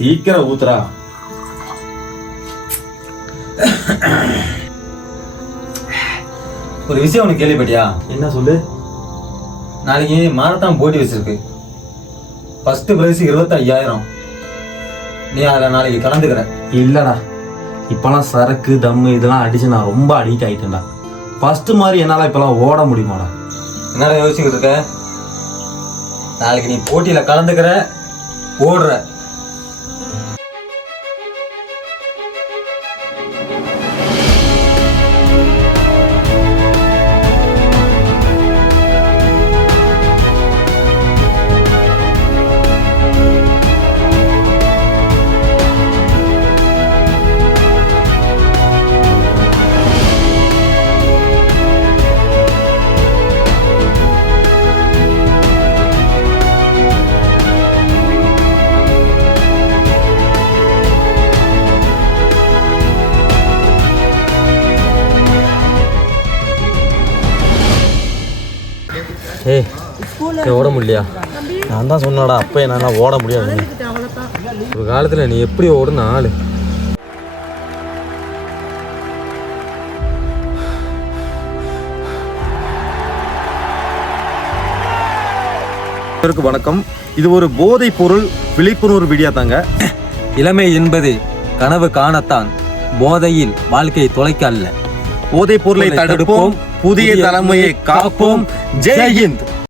சீக்கிரம் ஊத்துறா. ஒரு விஷயம் உனக்கு கேள்விப்பட்டியா? என்ன சொல்லு. நாளைக்கு மாரத்தான் போட்டி வச்சிருக்கு. First prize 25,000. நீ அதில் நாளைக்கு கலந்துக்கிற? இல்லடா, இப்பெல்லாம் சரக்கு தம்மு இதெல்லாம் அடிச்சு நான் ரொம்ப அடிக்ட் ஆயிட்டேன்டா. ஃபர்ஸ்ட் மாதிரி என்னால இப்பெல்லாம் ஓட முடியுமாடா? என்னடா யோசிச்சுக்கிட்டு இருக்க? நாளைக்கு நீ போட்டியில கலந்துக்கிற, ஓடுற. ஓட முடியலையா? நான் தான் சொன்னடா அப்போ என்னால் ஓட முடியாது. ஒரு காலத்தில் நீ எப்படி ஓடுன ஆளு. வணக்கம். இது ஒரு போதைப் பொருள் விழிப்புணர்வு வீடியோ தாங்க. இளமை என்பது கனவு காணத்தான், போதையில் வாழ்க்கையை தொலைக்க அல்ல. போதைப் பொருளை தடுப்போம், புதிய தலைமுறையை காப்போம். ஜெய் ஹிந்த்.